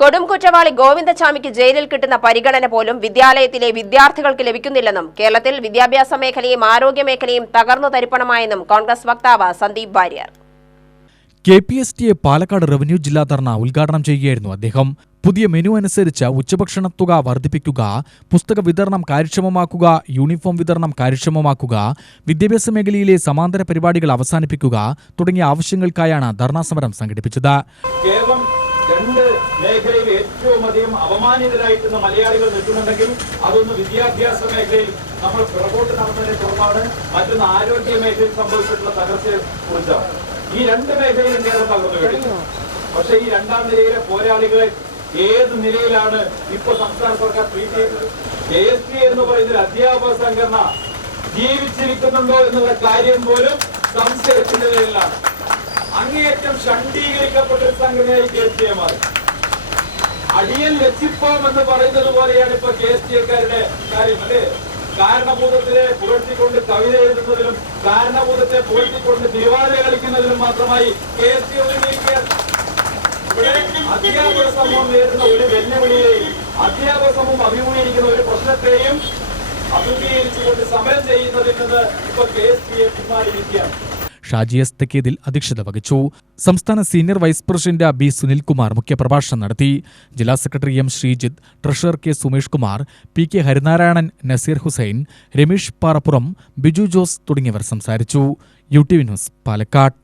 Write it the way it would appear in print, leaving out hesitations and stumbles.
കൊടും കുറ്റവാളി ഗോവിന്ദചാമിക്ക് ജയിലിൽ കിട്ടുന്ന പരിഗണന പോലും വിദ്യാലയത്തിലെ വിദ്യാർത്ഥികൾക്ക് ലഭിക്കുന്നില്ലെന്നും കേരളത്തിൽ വിദ്യാഭ്യാസ മേഖലയും ആരോഗ്യ മേഖലയും തകർന്നു തരിപ്പണമായെന്നും കോൺഗ്രസ് വക്താവ് സന്ദീപ് വാര്യർ. KPSTA പാലക്കാട് റവന്യൂ ജില്ലാ ധർണ ഉദ്ഘാടനം ചെയ്യുകയായിരുന്നു അദ്ദേഹം. പുതിയ മെനു അനുസരിച്ച് ഉച്ചഭക്ഷണ തുക വർദ്ധിപ്പിക്കുക, പുസ്തക വിതരണം കാര്യക്ഷമമാക്കുക, യൂണിഫോം വിതരണം കാര്യക്ഷമമാക്കുക, വിദ്യാഭ്യാസ മേഖലയിലെ സമാന്തര പരിപാടികൾ അവസാനിപ്പിക്കുക തുടങ്ങിയ ആവശ്യങ്ങൾക്കായാണ് ധർണാ സമരം സംഘടിപ്പിച്ചത്. രണ്ട് മേഖലയിൽ ഏറ്റവും അധികം അപമാനിതരായിട്ടുള്ള മലയാളികൾ നിൽക്കുന്നുണ്ടെങ്കിൽ അതൊന്ന് വിദ്യാഭ്യാസ മേഖലയിൽ നമ്മൾ പുറകോട്ട് നടന്നതിനെ തുടർന്നാണ്, മറ്റൊന്ന് ആരോഗ്യ മേഖലയിൽ സംഭവിച്ചിട്ടുള്ള തകർച്ചയെ കുറിച്ചാണ്. ഈ രണ്ട് മേഖലയിലും കേരളം തകർന്നു കഴിഞ്ഞു. പക്ഷേ ഈ രണ്ടാം നിലയിലെ പോരാളികളെ ഏത് നിലയിലാണ് ഇപ്പോൾ സംസ്ഥാന സർക്കാർ ട്രീറ്റ് ചെയ്തത്? KSTA എന്ന് പറയുന്ന അധ്യാപക സംഘടന ജീവിച്ചിരിക്കുന്നുണ്ടോ എന്നുള്ള കാര്യം പോലും സംശയത്തിന്റെ നിലയിലാണ്. അങ്ങേയറ്റം ഷണ്ഡീകരിക്കപ്പെട്ട ഒരു സംഘടനയായി KSTA മാറി. അടിയൻ ലക്ഷിപ്പം എന്ന് പറയുന്നത് പോലെയാണ് ഇപ്പൊ KSTA-ക്കാരുടെ കാര്യം, അല്ലേ? കാരണഭൂതത്തിലെ പുകഴ്ത്തിക്കൊണ്ട് കവിത എഴുതുന്നതിലും കാരണഭൂതത്തെ പുകഴ്ത്തിക്കൊണ്ട് തിരുവാതിര കളിക്കുന്നതിലും മാത്രമായി KSTA ഒരുങ്ങിയിരിക്കുകയാണ്. ഇവിടെ അധ്യാപക സമൂഹം നേരിടുന്ന ഒരു വെല്ലുവിളിയെയും അധ്യാപക സമൂഹം അഭിമുഖീകരിക്കുന്ന ഒരു പ്രശ്നത്തെയും അഭിമുഖീകരിച്ചുകൊണ്ട് സമരം ചെയ്യുന്നതിൽ നിന്ന് ഇപ്പൊ KSTA പിന്മാറിയിരിക്കുകയാണ്. ഷാജി എസ് തെക്കേതിൽ അധ്യക്ഷത വഹിച്ചു. സംസ്ഥാന senior vice president B. Sunilkumar മുഖ്യപ്രഭാഷണം നടത്തി. ജില്ലാ secretary M. Sreejith, treasurer K. Sumesh Kumar, PK Harinarayanan, Nazeer Hussain, Ramesh Parappuram, Biju Jose തുടങ്ങിയവർ സംസാരിച്ചു. UTV news, Palakkad.